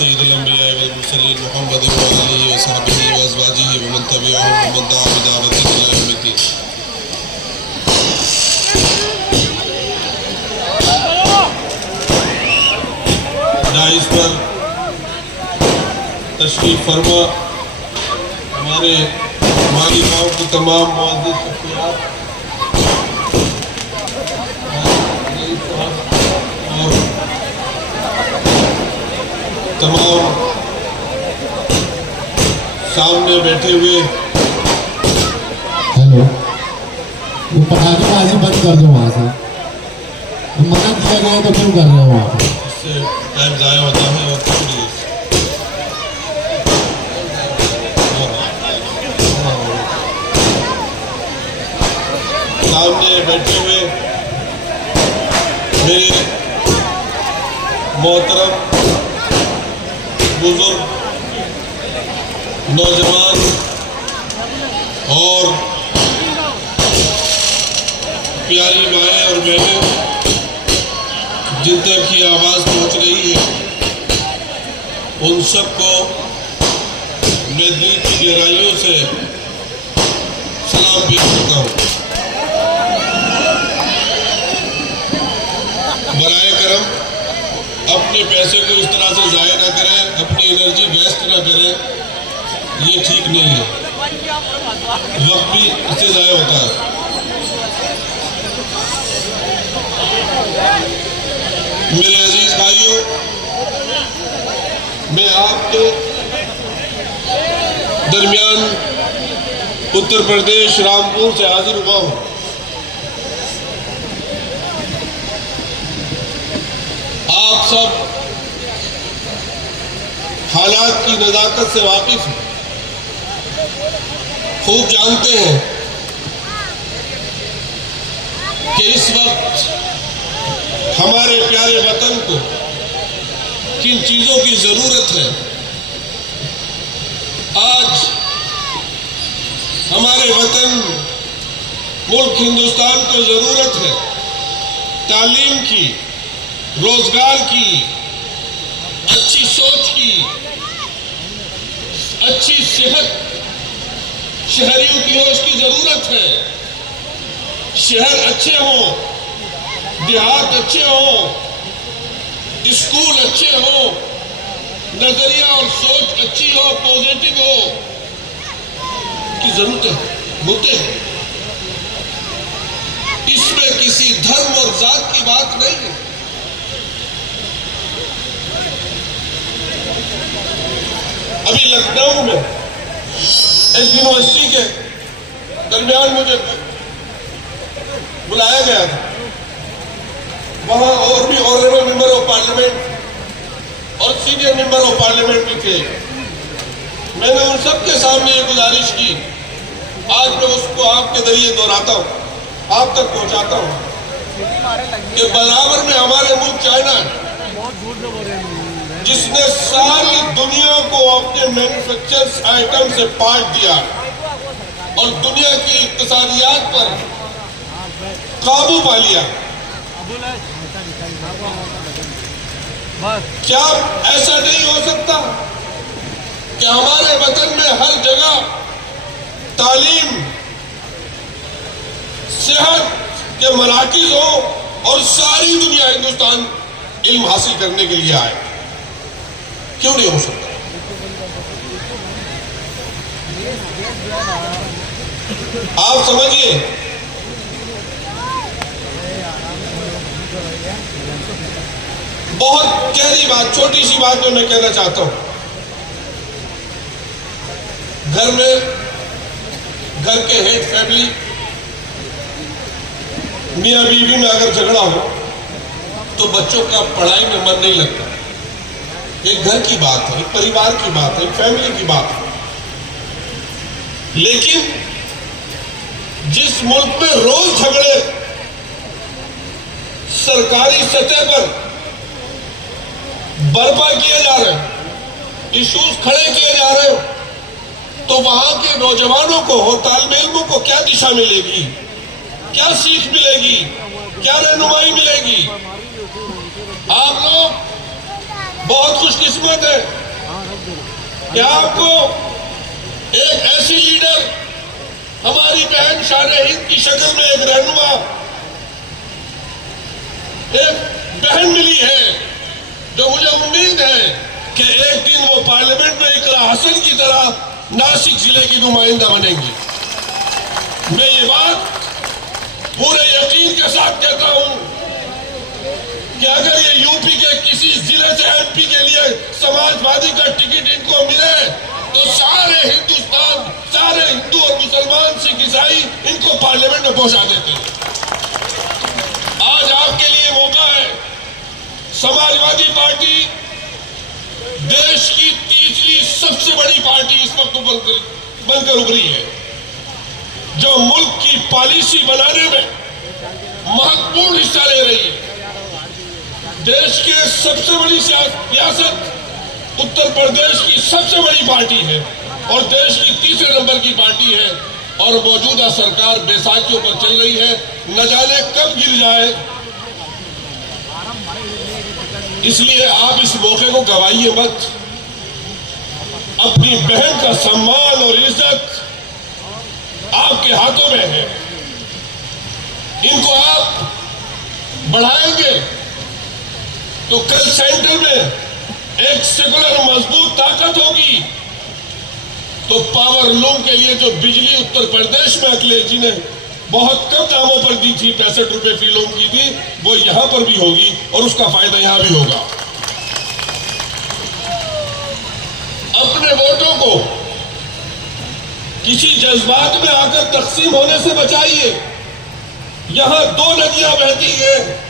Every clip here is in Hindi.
सय्यिदुल अंबिया वल मुरसलीन मुहम्मद व आलिहि व सहबिहि व अज़वाजिहि व मन तबिअहुम व मन दअा बिदाअवतिहि इला यौमिद्दीन। डाइस पर तशरीफ फरमा हमारे मालिकाओं की तमाम मुअज़्ज़िज़ शख्सियात और तमाम सामने बैठे हुए। हेलो, वो पटाखेबाजी बंद कर दो वहाँ से। मना किया गया तो क्यों कर रहे हो वहाँ पे? इससे टाइम ज़ाया होता है और प्लीज सामने बैठे हुए मेरे मोहतरम बुजुर्ग नौजवान और प्यारी माएँ और बहनें जिन तक की आवाज़ पहुँच रही है, उन सबको मैं दिल की गहराइयों से सलाम पेश करता हूँ। बराए करम अपने पैसे को इस तरह से ज़ाया ना करें, अपनी एनर्जी वेस्ट ना करें, ये ठीक नहीं है। वक्त भी इससे ज़ाया होता है। मेरे अजीज भाइयों, मैं आपके दरमियान उत्तर प्रदेश रामपुर से हाजिर हुआ हूँ। आप सब हालात की नज़ाकत से वाकिफ हैं, खूब जानते हैं कि इस वक्त हमारे प्यारे वतन को किन चीज़ों की ज़रूरत है। आज हमारे वतन मुल्क हिंदुस्तान को ज़रूरत है तालीम की, रोजगार की, अच्छी सोच की, अच्छी सेहत शहरियों की हो, इसकी ज़रूरत है। शहर अच्छे हों, देहात अच्छे हों, स्कूल अच्छे हों, नजरिया और सोच अच्छी हो, पॉजिटिव हो, की जरूरत है, मुद्दे हैं। इसमें किसी धर्म और जात की बात नहीं है। अभी लखनऊ में एक यूनिवर्सिटी के दरमियान मुझे बुलाया गया था। वहां और भी ऑनरेबल मेंबर ऑफ पार्लियामेंट और सीनियर मेंबर ऑफ पार्लियामेंट भी थे। मैंने उन सबके सामने ये गुजारिश की, आज मैं उसको आपके जरिए दोहराता हूँ, आप तक पहुंचाता हूँ कि बराबर में हमारे मुल्क चाइना है, जिसने सारी दुनिया को अपने मैन्युफैक्चर्स आइटम से पाट दिया और दुनिया की इक्तिसादियात पर काबू पा लिया। क्या ऐसा नहीं हो सकता कि हमारे वतन में हर जगह तालीम, सेहत के मराकिज हो और सारी दुनिया हिंदुस्तान इल्म हासिल करने के लिए आए? क्यों नहीं हो सकता? आप समझिए, बहुत गहरी बात, छोटी सी बात जो मैं कहना चाहता हूं। घर के हेड फैमिली मियां बीवी में अगर झगड़ा हो तो बच्चों का पढ़ाई में मन नहीं लगता। एक घर की बात है, एक परिवार की बात है, एक फैमिली की बात है। लेकिन जिस मुल्क में रोज झगड़े सरकारी सतह पर बर्पा किए जा रहे हैं, इश्यूज खड़े किए जा रहे हो, तो वहां के नौजवानों को हो, तालिब इल्मों को क्या दिशा मिलेगी, क्या सीख मिलेगी, क्या रहनुमाई मिलेगी? आप लोग बहुत खुशकिस्मत है कि आपको एक ऐसी लीडर, हमारी बहन शान हिंद की शक्ल में एक रहनुमा, एक बहन मिली है, जो मुझे उम्मीद है कि एक दिन वो पार्लियामेंट में इकरा हसन की तरह नासिक जिले की नुमाइंदा बनेंगी। मैं ये बात पूरे यकीन के साथ कहता हूं कि अगर ये यूपी के किसी जिले से एमपी के लिए समाजवादी का टिकट इनको मिले तो सारे हिंदुस्तान, सारे हिंदू और मुसलमान, सिख, ईसाई इनको पार्लियामेंट में पहुंचा देते हैं। आज आपके लिए मौका है। समाजवादी पार्टी देश की तीसरी सबसे बड़ी पार्टी इस वक्त बनकर उभरी है, जो मुल्क की पॉलिसी बनाने में महत्वपूर्ण हिस्सा ले रही है। देश के सबसे बड़ी रियासत उत्तर प्रदेश की सबसे बड़ी पार्टी है और देश की तीसरे नंबर की पार्टी है, और मौजूदा सरकार बैसाखियों पर चल रही है, न जाने कब गिर जाए। इसलिए आप इस मौके को गवाइए मत। अपनी बहन का सम्मान और इज्जत आपके हाथों में है। इनको आप बढ़ाएंगे तो कल सेंटर में एक सेकुलर मजबूत ताकत होगी। तो पावर लूम के लिए जो बिजली उत्तर प्रदेश में अखिलेश जी ने बहुत कम दामों पर दी थी, 65 रुपए फी लूम की थी, वो यहां पर भी होगी और उसका फायदा यहां भी होगा। अपने वोटों को किसी जज्बात में आकर तकसीम होने से बचाइए। यहां दो नदियां बहती हैं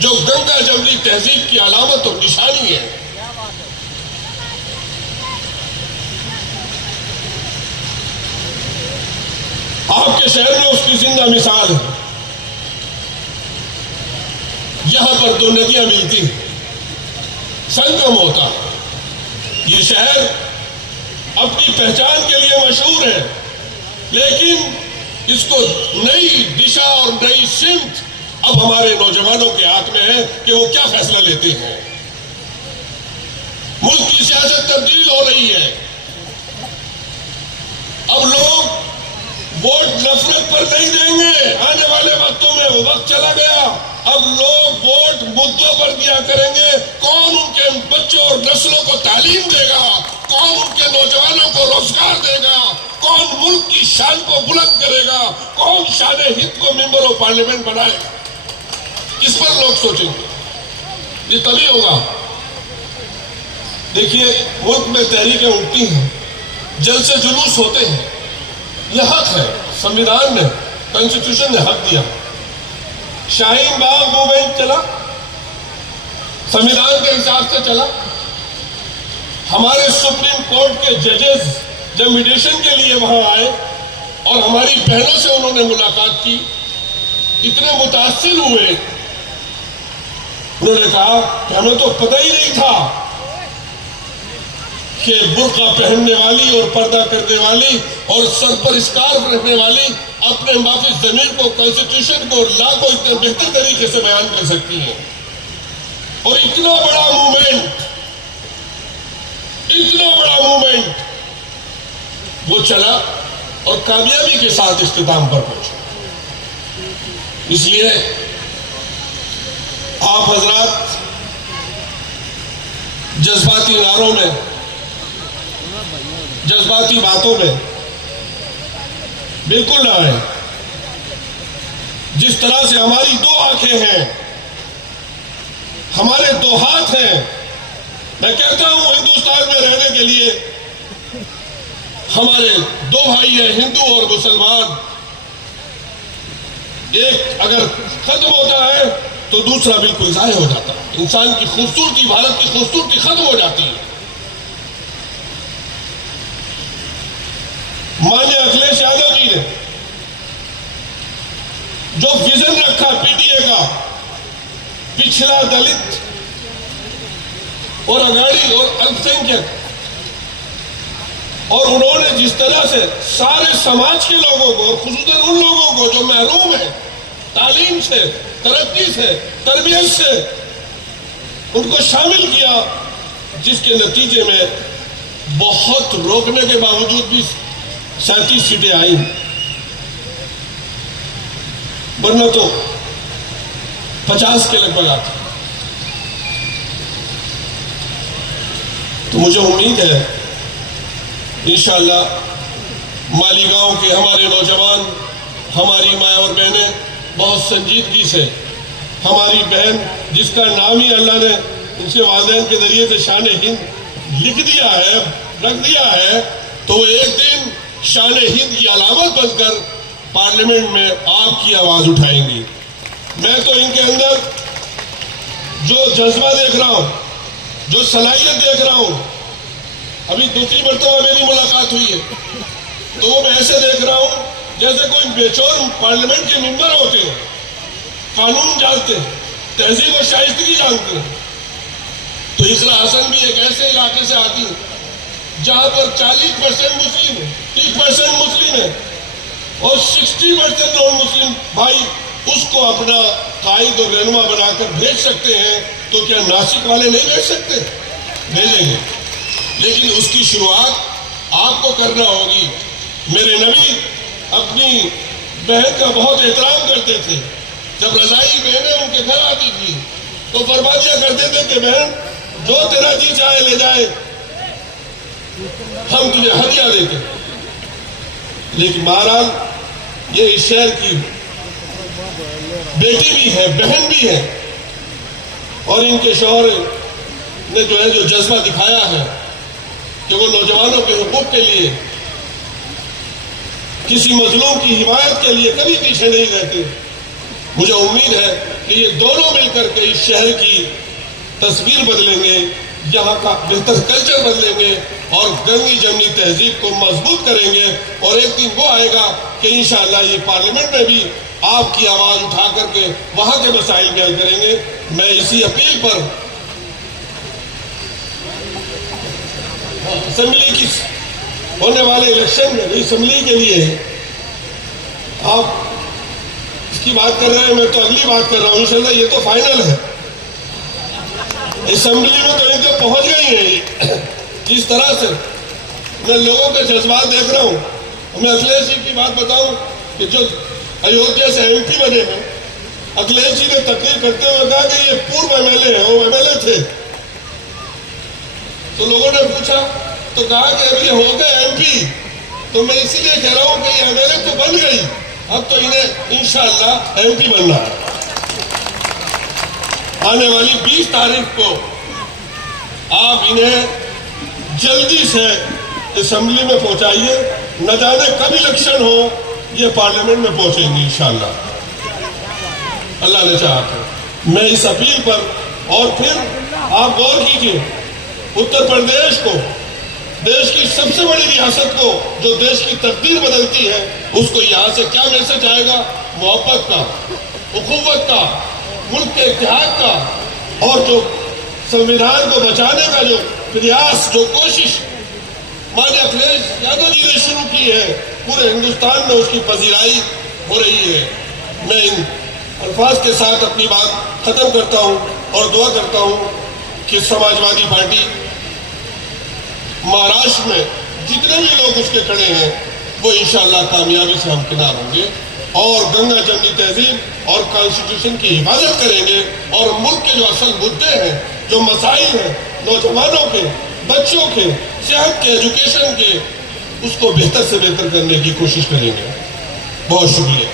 जो गंगा जमुनी तहजीब की अलामत और निशानी है। आपके शहर में उसकी जिंदा मिसाल है। यहां पर दो नदियां मिलती हैं, संगम होता है। ये शहर अपनी पहचान के लिए मशहूर है, लेकिन इसको नई दिशा और नई सिमत अब हमारे नौजवानों के हाथ में है कि वो क्या फैसला लेते हैं। मुल्क की सियासत तब्दील हो रही है। अब लोग वोट नफरत पर नहीं देंगे। आने वाले वक्तों में वो वक्त चला गया। अब लोग वोट मुद्दों पर दिया करेंगे। कौन उनके बच्चों और नस्लों को तालीम देगा, कौन उनके नौजवानों को रोजगार देगा, कौन मुल्क की शान को बुलंद करेगा, कौन शान हिंद को मेंबर ऑफ पार्लियामेंट बनाएगा, इस पर लोग सोचेंगे। ये तभी होगा। देखिए, मुल्क में तहरीकें उठती हैं, जलसे जुलूस होते हैं, यह हक है। संविधान ने, कॉन्स्टिट्यूशन ने हक दिया। शाहीन बाग मूवमेंट चला, संविधान के हिसाब से चला। हमारे सुप्रीम कोर्ट के जजेस जब मीडिएशन के लिए वहां आए और हमारी बहनों से उन्होंने मुलाकात की, इतने मुतासिर हुए। उन्होंने कहा कि हमें तो पता ही नहीं था कि बुर्का पहनने वाली और पर्दा करने वाली और सर पर स्कार्फ रखने वाली अपने माफी जमीन को, कॉन्स्टिट्यूशन को, लॉ को इतने बेहतर तरीके से बयान कर सकती है। और इतना बड़ा मूवमेंट वो चला और कामयाबी के साथ इख्तिताम पर पहुंचा। इसलिए आप हजरात जज्बाती नारों में, जज्बाती बातों में बिल्कुल ना आए। जिस तरह से हमारी दो आंखें हैं, हमारे दो हाथ हैं, मैं कहता हूं हिंदुस्तान में रहने के लिए हमारे दो भाई हैं, हिंदू और मुसलमान। एक अगर खत्म होता है तो दूसरा बिल्कुल जाये हो जाता है। इंसान की खूबसूरती, भारत की खूबसूरती खत्म हो जाती है। माननीय अखिलेश यादव जी ने जो विजन रखा पीडीए का, पिछड़ा, दलित और अगाड़ी और अल्पसंख्यक, और उन्होंने जिस तरह से सारे समाज के लोगों को और खुसूसन उन लोगों को जो महरूम है तालीम से, तरक्की से, तरबियत से, उनको शामिल किया, जिसके नतीजे में बहुत रोकने के बावजूद भी 37 सीटें आई, वरना तो 50 के लगभग आती। तो मुझे उम्मीद है इंशाअल्लाह मालीगांव के हमारे नौजवान, हमारी माँ और बहनें बहुत संजीदगी से, हमारी बहन जिसका नाम ही अल्लाह ने उनसे वालिदैन के जरिए से शान हिंद लिख दिया है, रख दिया है, तो वो एक दिन शान हिंद की अलामत बनकर पार्लियामेंट में आपकी आवाज उठाएंगी। मैं तो इनके अंदर जो जज्बा देख रहा हूं, जो सलाहियत देख रहा हूं, अभी दूसरी मरतबा मेरी मुलाकात हुई है तो वो मैं ऐसे देख रहा हूं जैसे कोई बेचौर पार्लियामेंट के मेंबर होते हैं, कानून जानते हैं, तहजीब और शाइस्तगी जानते हैं। तो इकरा हसन भी एक ऐसे इलाके से आती है जहां पर 40% मुस्लिम है, 30% मुस्लिम है और 60% नॉन मुस्लिम भाई उसको अपना कायद और रहनुमा बनाकर भेज सकते हैं, तो क्या नासिक वाले नहीं भेज सकते? भेजेंगे, लेकिन उसकी शुरुआत आपको करना होगी। मेरे नबी अपनी बहन का बहुत एहतराम करते थे। जब रजाई बहनें उनके घर आती थी तो फरमा दिया करते थे कि बहन जो तेरा जी चाहे ले जाए, हम तुझे हदिया देते। लेकिन बहरहाल ये इस शहर की बेटी भी है, बहन भी है, और इनके शौहर ने जो जज्बा दिखाया है कि वो नौजवानों के हुकूक के लिए, किसी मजलूम की हिमायत के लिए कभी पीछे नहीं रहते। मुझे उम्मीद है कि ये दोनों मिलकर के इस शहर की तस्वीर बदलेंगे, यहाँ का बेहतर कल्चर बदलेंगे और गंगी जमनी तहजीब को मजबूत करेंगे। और एक दिन वो आएगा कि इंशाअल्लाह ये पार्लियामेंट में भी आपकी आवाज उठा करके वहां के मसाइल बयान करेंगे। मैं इसी अपील पर असेंबली की होने वाले इलेक्शन में असेंबली के लिए आप इसकी बात कर रहे हैं, मैं तो अगली बात कर रहा हूं। इंशाल्लाह ये तो फाइनल है, असेंबली में तो इनके पहुंच गई है। जिस तरह से मैं लोगों के जज्बात देख रहा हूं, मैं अखिलेश जी की बात बताऊं कि जो अयोध्या से MP बने हैं, अखिलेश जी ने तकरीर करते हुए कहा कि ये पूर्व MLA है, वो MLA थे। तो लोगों ने पूछा तो कहा कि अब ये हो गए MP, तो मैं इसीलिए कह रहा हूं कि ये MLA तो बन गई, अब तो इन्हें इंशाअल्लाह MP बनना है। आने वाली 20 तारीख को आप इन्हें जल्दी से असेंबली में पहुंचाइए, न जाने कब इलेक्शन हो ये पार्लियामेंट में पहुंचेंगे इंशाअल्लाह, अल्लाह ने चाहा तो। मैं इस अपील पर, और फिर आप गौर कीजिए, उत्तर प्रदेश को, देश की सबसे बड़ी रियासत को, जो देश की तकदीर बदलती है, उसको यहाँ से क्या मैसेज आएगा? मोहब्बत का, उखुव्वत का, मुल्क के इत्तेहाद का, और जो संविधान को बचाने का जो प्रयास, जो कोशिश माननीय अखिलेश यादव जी ने शुरू की है, पूरे हिंदुस्तान में उसकी पजीराई हो रही है। मैं इन अल्फाज के साथ अपनी बात खत्म करता हूं और दुआ करता हूं कि समाजवादी पार्टी महाराष्ट्र में जितने भी लोग उसके खड़े हैं वो इंशाअल्लाह कामयाबी से हमकिनार होंगे और गंगा जमनी तहजीब और कॉन्स्टिट्यूशन की हिफाजत करेंगे और मुल्क के जो असल मुद्दे हैं, जो मसाइल हैं नौजवानों के, बच्चों के, सेहत के, एजुकेशन के, उसको बेहतर से बेहतर करने की कोशिश करेंगे। बहुत शुक्रिया।